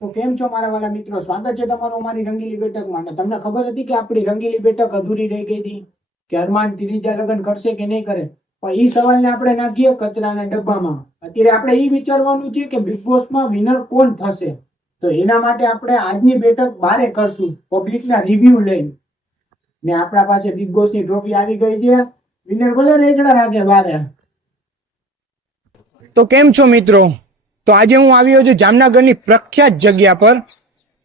તો કેમ છો મારા વાલા મિત્રો, સ્વાગત છે તમારું અમારી રંગીલી બેઠકમાં. અને તમને ખબર હતી કે આપણી રંગીલી બેઠક અધૂરી રહી ગઈ હતી કે અરમાન ત્રીજા લગ્ન કરશે કે નહીં કરે? પણ એ સવાલને આપણે નાખીએ કચરાના ડબ્બામાં. અત્યારે આપણે એ વિચારવાનું છે કે બિગ બોસમાં વિનર કોણ થશે. તો એના માટે આપણે આજની બેઠક બારે કરશું, પબ્લિકના રિવ્યુ લઈને. ને આપણા પાસે બિગ બોસની ટ્રોફી આવી ગઈ છે. વિનર બોલે રેગડા રાખે બારે. તો કેમ છો મિત્રો? તો આજે હું આવ્યો છું જામનગરની પ્રખ્યાત જગ્યા પર,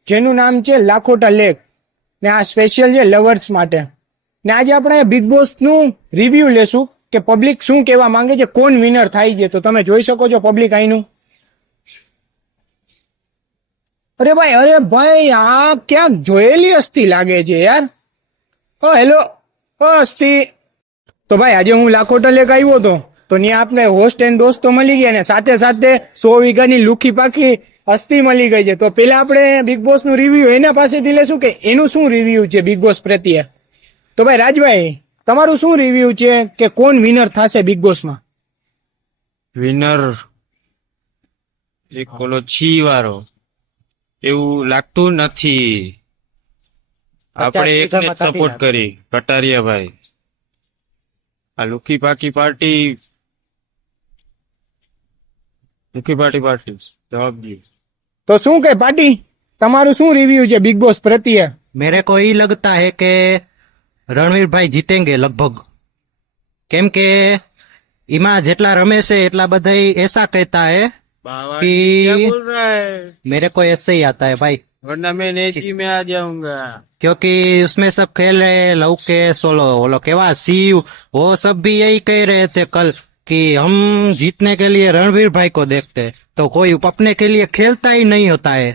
જેનું નામ છે લાખોટા લેક. ને આ સ્પેશિયલ છે લવર્સ માટે. ને આજે આપણે બિગ બોસ નું રિવ્યુ લેશું કે પબ્લિક શું કહેવા માંગે છે, કોણ વિનર થાય છે. તો તમે જોઈ શકો છો પબ્લિક અહીંનું. અરે ભાઈ આ ક્યાંક જોયેલી હસ્તી લાગે છે યાર. ઓ હેલો, ઓ હસ્તી. તો ભાઈ આજે હું લાખોટા લેક આવ્યો હતો, તો ત્યાં આપણે હોસ્ટ એન્ડ દોસ્તો મળી ગયા ને સાથે સાથે 100 વીઘાની લુખી પાકી હસ્તી મળી ગઈ છે. તો પેલા આપણે બિગ બોસ નું રિવ્યુ એના પાસેથી લેશું કે એનું શું રિવ્યુ છે બિગ બોસ પ્રત્યે. તો ભાઈ રાજભાઈ, તમારું શું રિવ્યુ છે કે કોણ વિનર થશે બિગ બોસમાં? વિનર એક ઓલો છી વાળો એવું લાગતું નથી. આપણે એકને સપોર્ટ કરી કટારિયા ભાઈ. આ લુખી પાકી પાર્ટી જવાબ દે. તો શું કે પાટી, તમારું શું રિવ્યુ છે બિગ બોસ પ્રત્યે? मेरे को ये लगता है कि रणवीर भाई जीतेंगे लगभग, केम के इमा जेटला रमे से एटला बधाई ऐसा कहता है कि क्या बोल रहा है? मेरे को ऐसे ही आता है भाई, वरना मैं नेची में आ जाऊंगा. क्योंकि उसमें सब खेल रहे लौके सोलो ओलो केवा सीव वो सब भी यही कह रहे थे कल कि हम जीतने के लिए रणवीर भाई को देखते, तो कोई अपने के लिए खेलता ही नहीं होता है,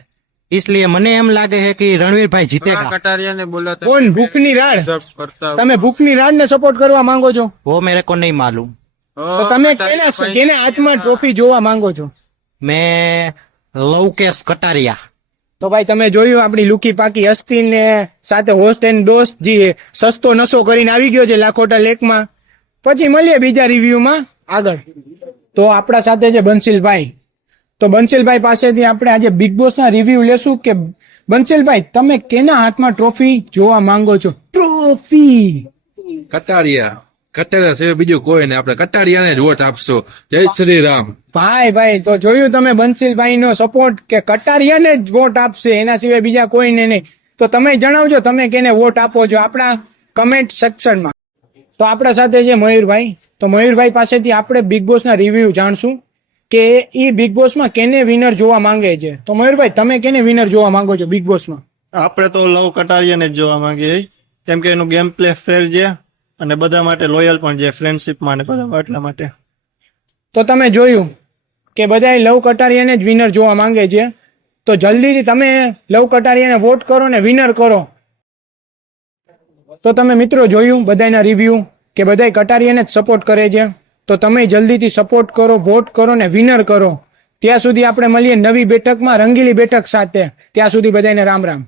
इसलिए मने एम लागे है कि रणवीर भाई जीतेगा. कटारिया ने बोला था કોણ ભૂખની રાડ? करता તમે ભૂખની રાડ ને સપોર્ટ કરવા માંગો છો? वो मेरे को नहीं मालूम. તો તમે કેના હાથમાં ટ્રોફી જોવા માંગો છો? मैं लौकेश कटारिया. તો ભાઈ તમે જોયું આપણી લુકી પાકી હસ્તી ને સાથે હોસ્ટ એન્ડ દોસ્ત જે સસ્તો નશો કરીને આવી ગયો છે લાખોટા લેકમાં. પછી મળીએ બીજા રિવ્યુમાં આગળ. તો આપણા સાથે છે બંસીલભાઈ. તો બંસીલભાઈ પાસેથી આપણે આજે બિગ બોસ ના રિવ્યુ લેશું કે બંસીલભાઈ તમે કેના હાથમાં ટ્રોફી જોવા માંગો છો? ટ્રોફી કટારિયા સિવાય બીજું કોઈ નહીં. આપણે કટારિયાને જ વોટ આપશો. જય શ્રી રામ. ભાઈ તો જોયું તમે બંસીલભાઈ નો સપોર્ટ કે કટારિયાને જ વોટ આપશે, એના સિવાય બીજા કોઈને નહીં. તો તમે જણાવજો તમે કેને વોટ આપો છો આપણા કમેન્ટ સેક્શનમાં. તો આપણા સાથે છે મયુરભાઈ. તો મયુરભાઈ પાસેથી આપણે બિગ બોસ ના રિવ્યુ જાણશું કે ઈ બિગ બોસ માં કેને વિનર જોવા માંગે છે. તો મયુરભાઈ તમે કેને વિનર જોવા માંગો છો બિગ બોસ માં? આપણે તો લવ કટારિયાને જ જોવા માંગીએ, કેમ કે એનું ગેમ પ્લે ફેર છે અને બધા માટે લોયલ પણ છે, ફ્રેન્ડશિપમાં ને બધા એટલા માટે. તો તમે જોયું કે બધાએ લવ કટારિયાને જ વિનર જોવા માંગે છે. તો જલ્દીથી તમે લવ કટારિયાને વોટ કરો ને વિનર કરો. તો તમે મિત્રો જોયું બધાના રિવ્યુ કે બધાય કટારિયાને જ સપોર્ટ કરે છે. તો તમે જલ્દીથી સપોર્ટ કરો, વોટ કરો ને વિનર કરો. ત્યાં સુધી આપણે મળીએ નવી બેઠકમાં રંગીલી બેઠક સાથે. ત્યાં સુધી બધાને રામ રામ.